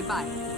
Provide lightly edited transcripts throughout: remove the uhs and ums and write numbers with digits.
Goodbye.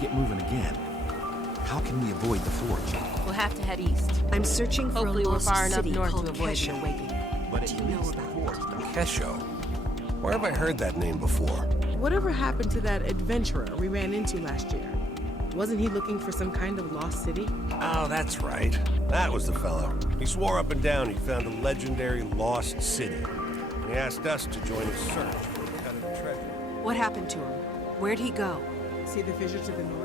Get moving again. How can we avoid the forge? We'll have to head east. I'm searching for Hopefully a we're lost far enough city north called to avoid Kesha. the awakening. But Do it you know leads to the about forge. Kesho? Where have I heard that name before? Whatever happened to that adventurer we ran into last year? Wasn't he looking for some kind of lost city? Oh, that's right. That was the fellow. He swore up and down he found a legendary lost city. And he asked us to join his search for the cut of the treasure. What happened to him? Where'd he go? See the fissure to the north?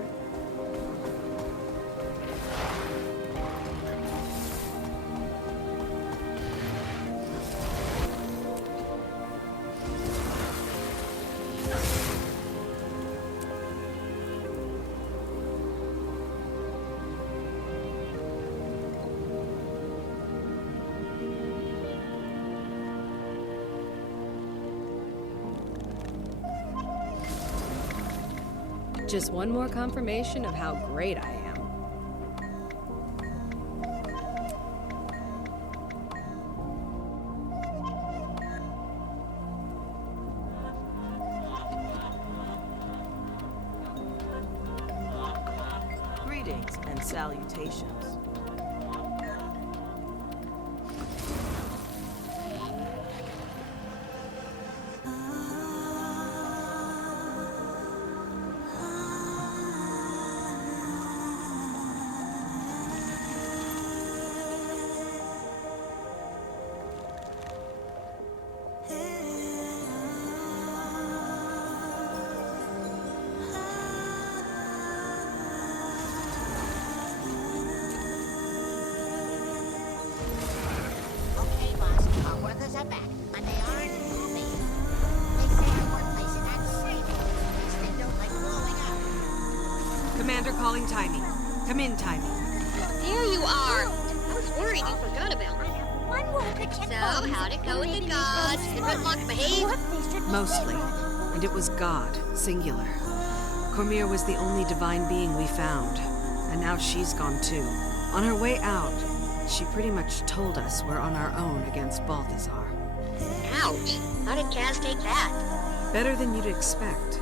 Just one more confirmation of how great I am. Greetings and salutations. Commander calling timing. Come in, timing. There you are! I was worried you forgot about me. Go with the gods, and Ritlock behave. Mostly. And it was God, singular. Cormier was the only divine being we found. And now she's gone too. On her way out, she pretty much told us we're on our own against Balthazar. Ouch. How did Kaz take that? Better than you'd expect.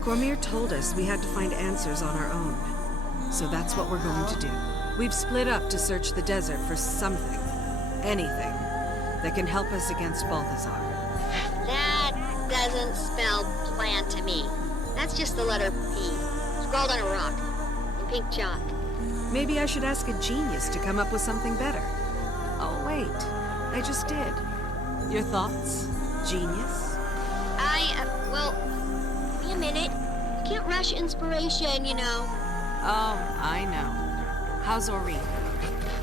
Cormier told us we had to find answers on our own. So that's what we're going to do. We've split up to search the desert for something, anything, that can help us against Balthazar. That doesn't spell plan to me. That's just the letter P, scrawled on a rock, in pink chalk. Maybe I should ask a genius to come up with something better. Oh, wait. I just did. Your thoughts, genius? Well, give me a minute. You can't rush inspiration, you know. Oh, I know. How's Aurine?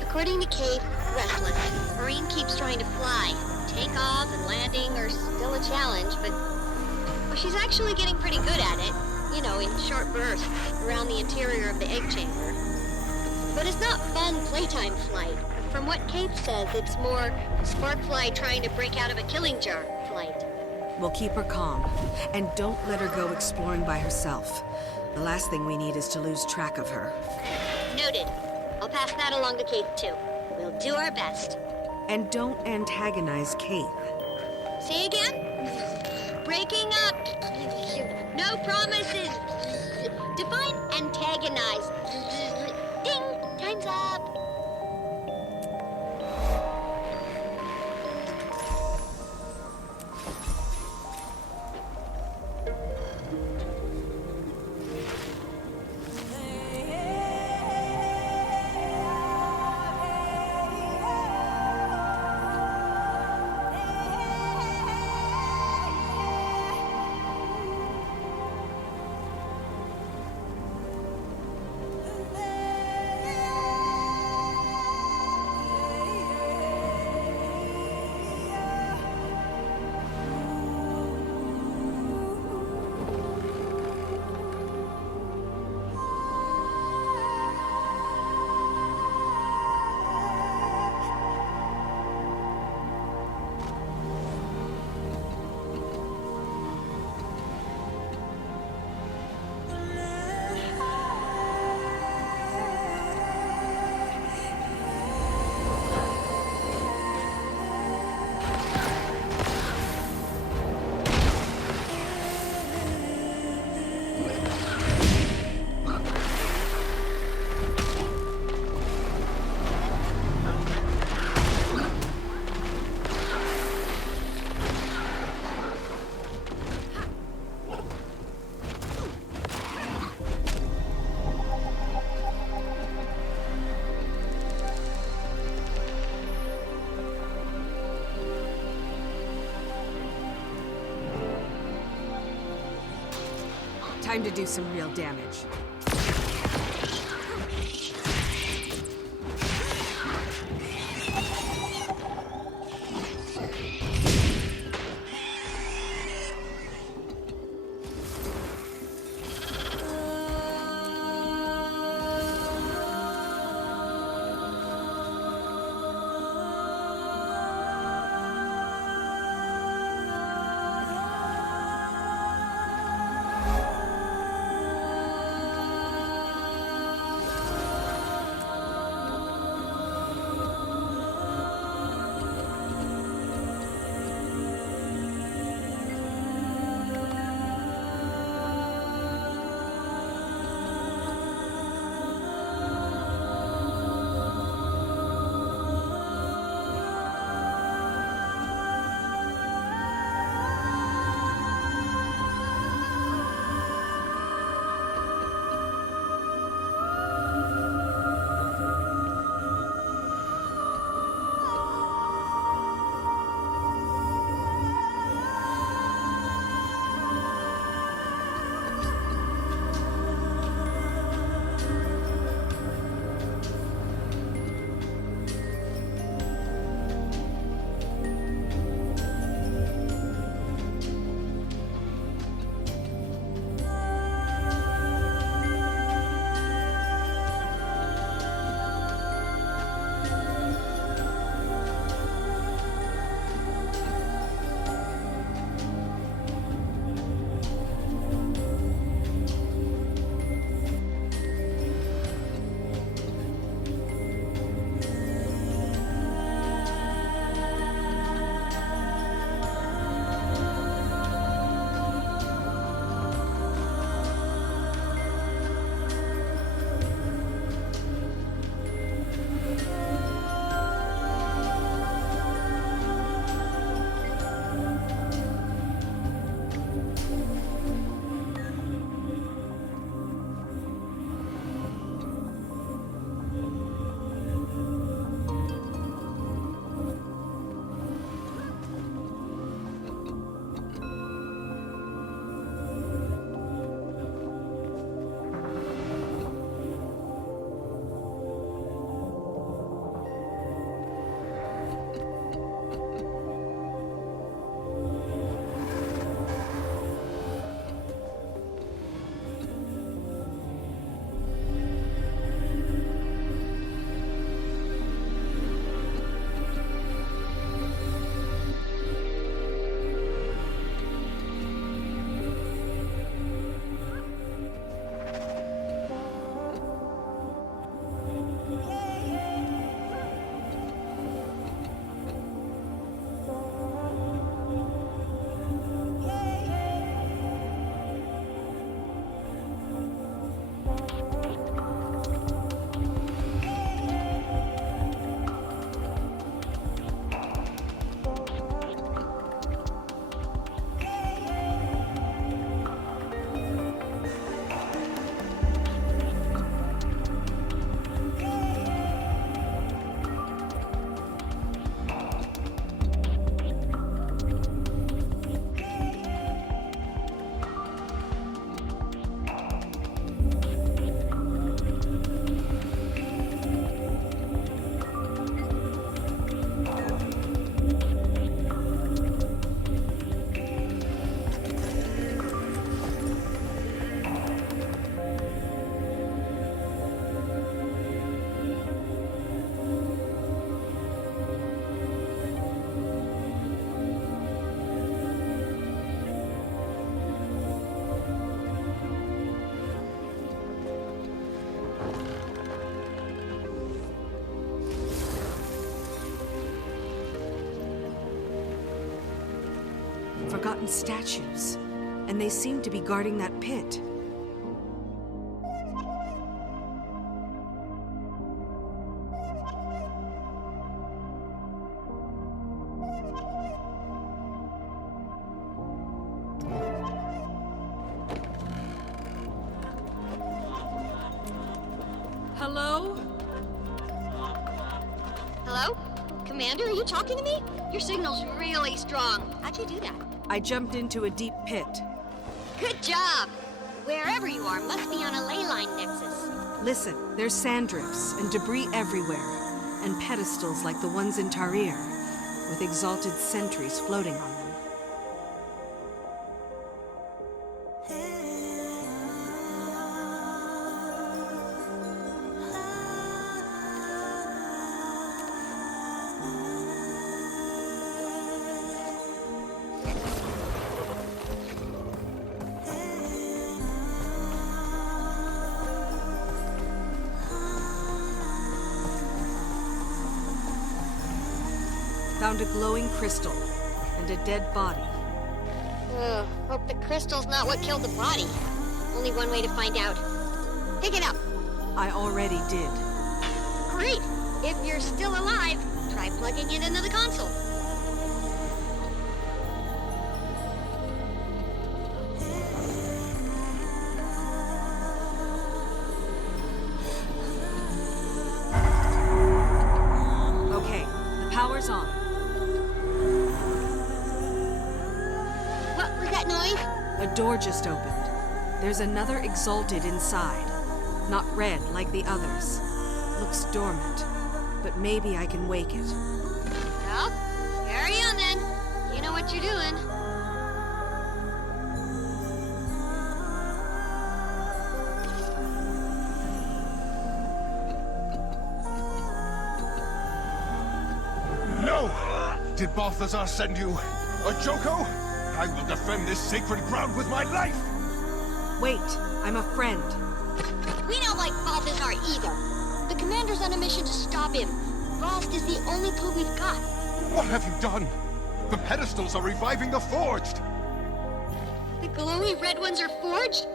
According to Kate, restless. Marine keeps trying to fly. Takeoff and landing are still a challenge, but well, she's actually getting pretty good at it. You know, in short bursts around the interior of the egg chamber. But it's not fun playtime flight. From what Kate says, it's more Sparkfly trying to break out of a killing jar flight. We'll keep her calm, and don't let her go exploring by herself. The last thing we need is to lose track of her. Noted. I'll pass that along to Kate, too. We'll do our best. And don't antagonize Kate. Say again? Breaking up. No promises. Define antagonize. Ding! Time's up. Time to do some real damage. forgotten statues, and they seem to be guarding that pit. Hello? Hello? Commander, are you talking to me? Your signal's really strong. How'd you do that? I jumped into a deep pit. Good job! Wherever you are must be on a ley line nexus. Listen, there's sand drifts and debris everywhere, and pedestals like the ones in Tarir, with exalted sentries floating on them. Found a glowing crystal and a dead body. Ugh, hope the crystal's not what killed the body. Only one way to find out. Pick it up. I already did. Great! If you're still alive, try plugging it into the console. Okay, the power's on. What was that noise? A door just opened. There's another exalted inside. Not red like the others. Looks dormant, but maybe I can wake it. Well, carry on then. You know what you're doing. No! Did Balthazar send you a Joko? I will defend this sacred ground with my life! Wait, I'm a friend. We don't like Balthazar either. The commander's on a mission to stop him. Frost is the only clue we've got. What have you done? The pedestals are reviving the forged! The glowy red ones are forged?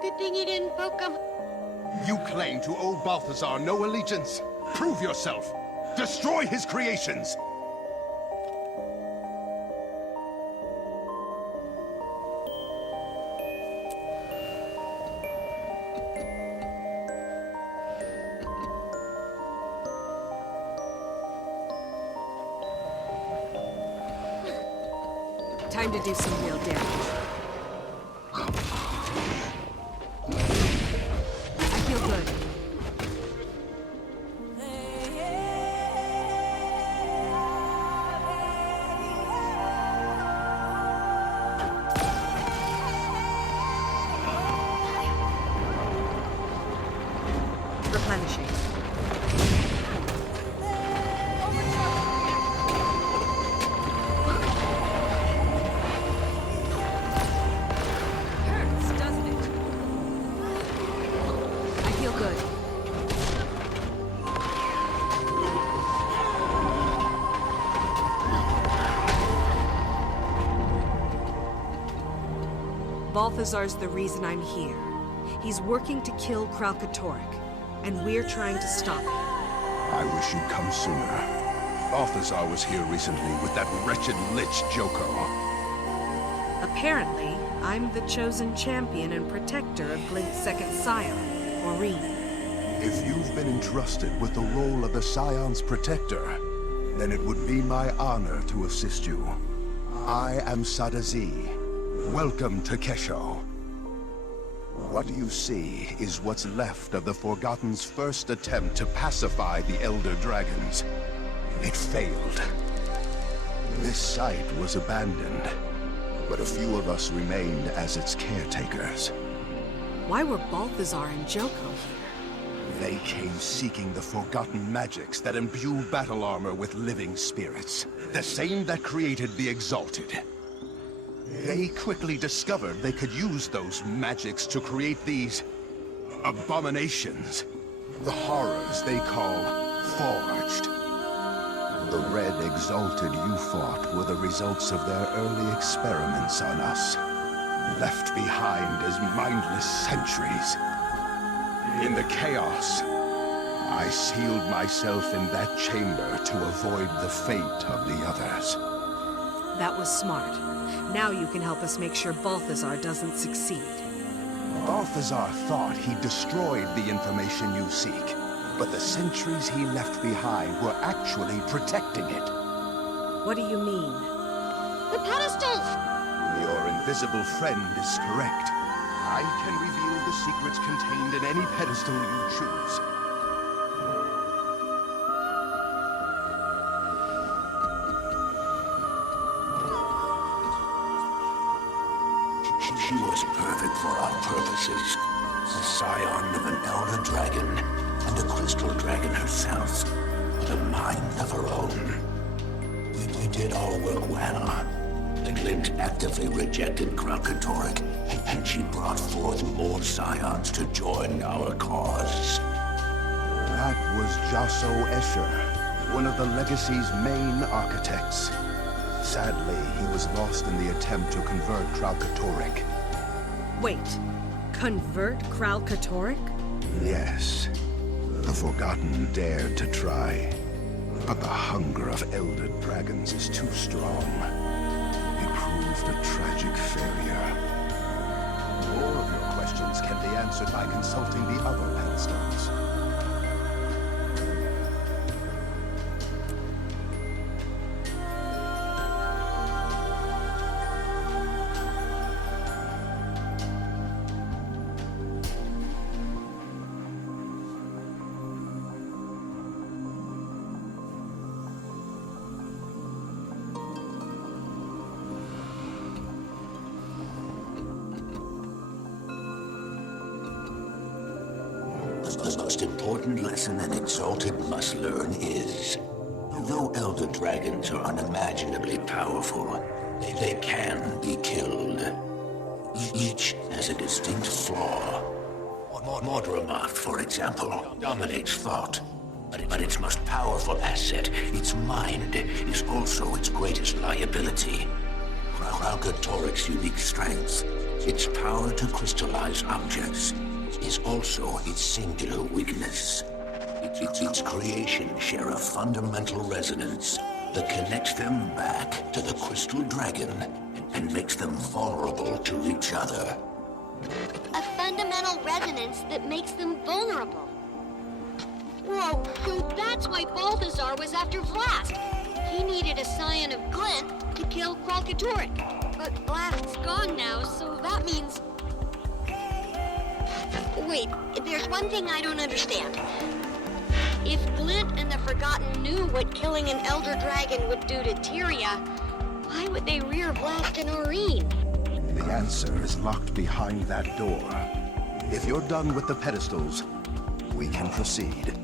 Good thing you didn't poke them. You claim to owe Balthazar no allegiance. Prove yourself! Destroy his creations! Time to do some real damage. I feel good. Replenishing. Hurts, doesn't it? I feel good. Balthazar's the reason I'm here. He's working to kill Kralkatorrik, and we're trying to stop him. I wish you'd come sooner. Balthazar was here recently with that wretched Lich Joko. Apparently, I'm the chosen champion and protector of Glint's second scion, Maureen. If you've been entrusted with the role of the Scion's protector, then it would be my honor to assist you. I am Sadazi. Welcome to Kesho. What you see is what's left of the Forgotten's first attempt to pacify the Elder Dragons. It failed. This site was abandoned, but a few of us remained as its caretakers. Why were Balthazar and Joko here? They came seeking the forgotten magics that imbue battle armor with living spirits. The same that created the Exalted. They quickly discovered they could use those magics to create these abominations. The horrors they call Forged. The red exalted you fought were the results of their early experiments on us. Left behind as mindless sentries. In the chaos, I sealed myself in that chamber to avoid the fate of the others. That was smart. Now you can help us make sure Balthazar doesn't succeed. Balthazar thought he destroyed the information you seek, but the sentries he left behind were actually protecting it. What do you mean? The pedestals! Your invisible friend is correct. I can reveal the secrets contained in any pedestal you choose. She was perfect for our purposes. The scion of an elder dragon, and a crystal dragon herself, with a mind of her own. We did all work well. The Glint actively rejected Kralkatorrik, and she brought forth more scions to join our cause. That was Jasso Escher, one of the Legacy's main architects. Sadly, he was lost in the attempt to convert Kralkatorrik. Wait, convert Kralkatorrik? Yes. The Forgotten dared to try. But the hunger of elder dragons is too strong. It proved a tragic failure. More of your questions can be answered by consulting the other pedestals. The most important lesson an Exalted must learn is, though Elder Dragons are unimaginably powerful, they can be killed. Each has a distinct flaw. Mordramoth, for example, dominates thought, but its most powerful asset, its mind, is also its greatest liability. Kralkatorrik's unique strength, its power to crystallize objects, is also its singular weakness. Its creations share a fundamental resonance that connects them back to the Crystal Dragon and makes them vulnerable to each other. A fundamental resonance that makes them vulnerable. Whoa, so that's why Balthazar was after Vlast. He needed a scion of Glint to kill Kralkatorrik. But Vlast's gone now, so that means... Wait, there's one thing I don't understand. If Glint and the Forgotten knew what killing an Elder Dragon would do to Tyria, why would they rear Vlast and Aurene? The answer is locked behind that door. If you're done with the pedestals, we can proceed.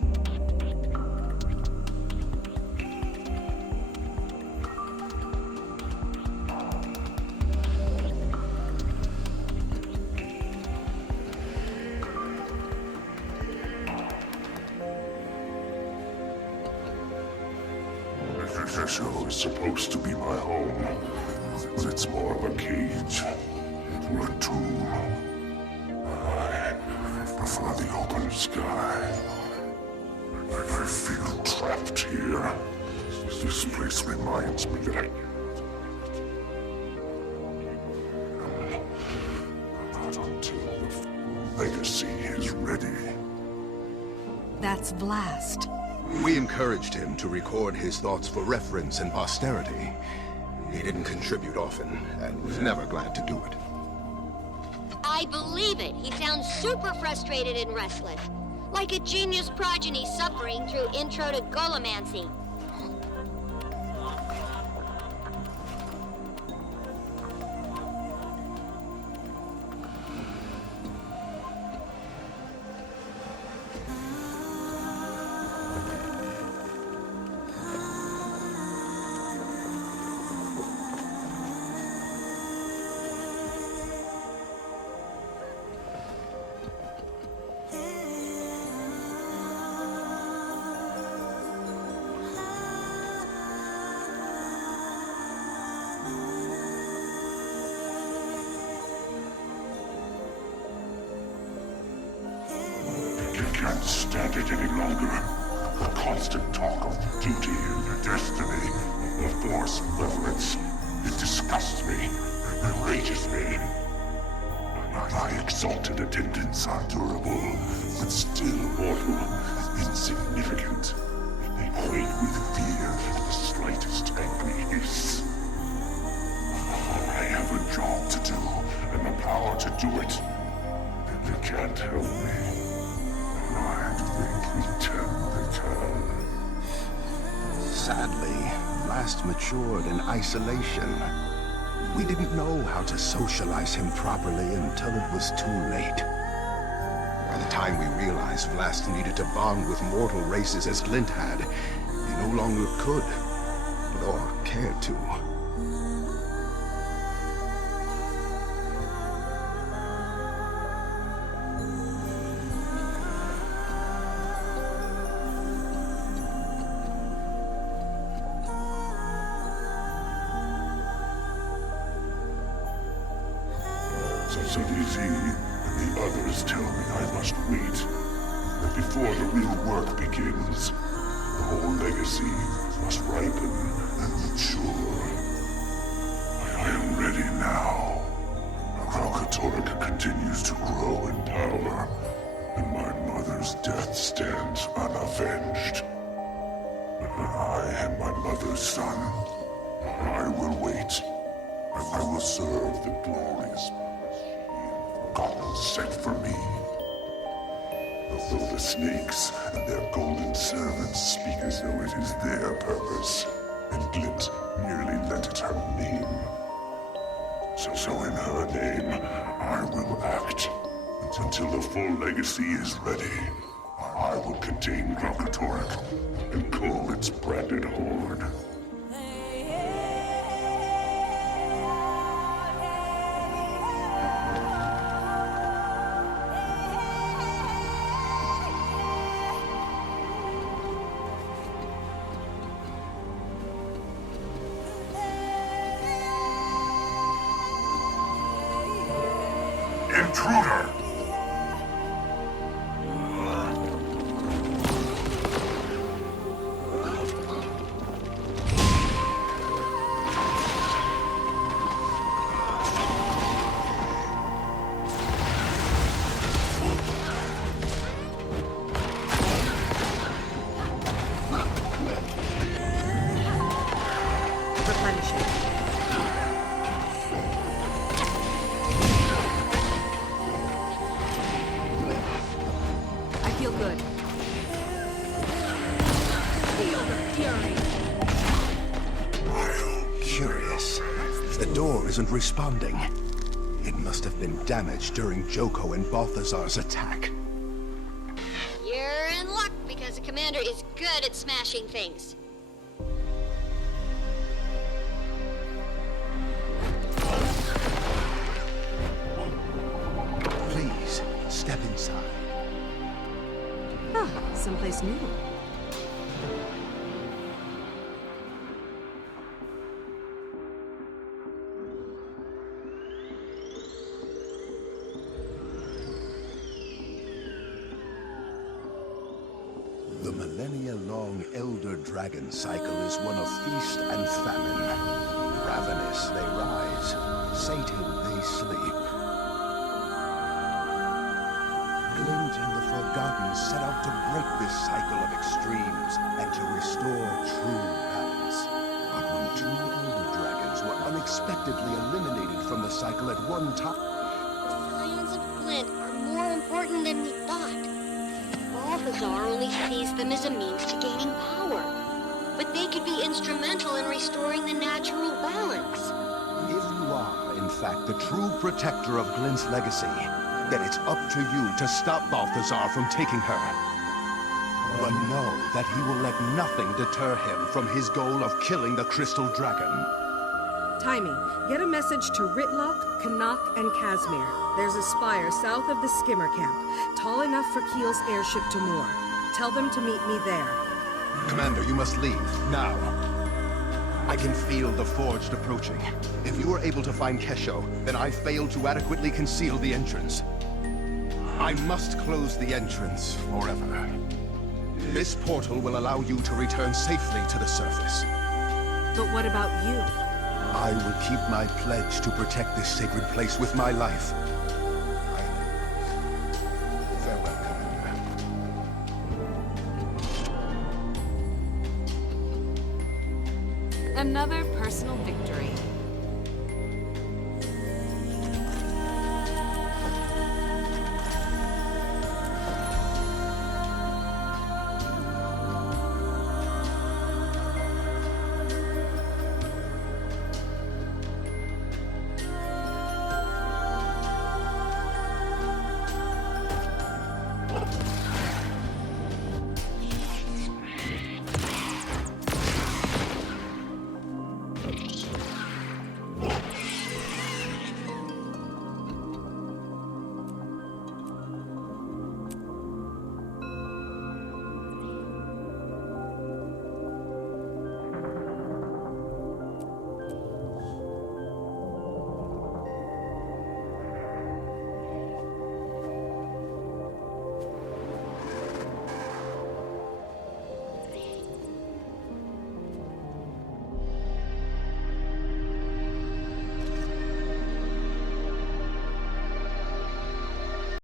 This show is supposed to be my home, but it's more of a cage or a tomb. I prefer the open sky. I feel trapped here. This place reminds me that not until the legacy is ready. That's Vlast. We encouraged him to record his thoughts for reference and posterity. He didn't contribute often, and was never glad to do it. I believe it. He sounds super frustrated and restless. Like a genius progeny suffering through intro to Golomancy. stand it any longer. The constant talk of duty and destiny, the force reverence, it disgusts me, enrages me. My exalted attendants are durable, but still mortal, insignificant. They quake with fear at the slightest angry hiss. I have a job to do, and the power to do it. They can't help me. And they pretend they can. Sadly, Blast matured in isolation. We didn't know how to socialize him properly until it was too late. By the time we realized Blast needed to bond with mortal races as Glint had, he no longer could, or cared to. Sadie and the others tell me I must wait. That before the real work begins, the whole legacy must ripen and mature. I am ready now. Kralkatork continues to grow in power, and my mother's death stands unavenged. I am my mother's son. I will wait. I will serve the glorious God set for me. Though the snakes and their golden servants speak as though it is their purpose, and Glint merely lent it her name. So in her name, I will act. Until the full legacy is ready, I will contain Kralkatork and cull its branded horde. Intruder! Replenishing. I feel good. Feel the fury. Curious. The door isn't responding. It must have been damaged during Joko and Balthazar's attack. You're in luck because the commander is good at smashing things. Please, step inside. Ah, someplace new. The millennia-long Elder Dragon cycle is one of feast and famine. Ravenous they rise, sated they sleep. Glint and the Forgotten set out to break this cycle of extremes and to restore true balance. But when two Elder Dragons were unexpectedly eliminated from the cycle at one time, The Scions of Glint are more important than we thought. Balthazar only sees them as a means to gaining power. But they could be instrumental in restoring the natural balance. if you are, in fact, the true protector of Glint's legacy, then it's up to you to stop Balthazar from taking her. But know that he will let nothing deter him from his goal of killing the Crystal Dragon. Timing. Get a message to Ritlock, Canuck, and Casimir. There's a spire south of the Skimmer camp, tall enough for Keel's airship to moor. Tell them to meet me there. Commander, you must leave, now. I can feel the Forged approaching. If you are able to find Kesho, then I failed to adequately conceal the entrance. I must close the entrance forever. This portal will allow you to return safely to the surface. But what about you? I will keep my pledge to protect this sacred place with my life. Farewell, Commander. Another personal victory.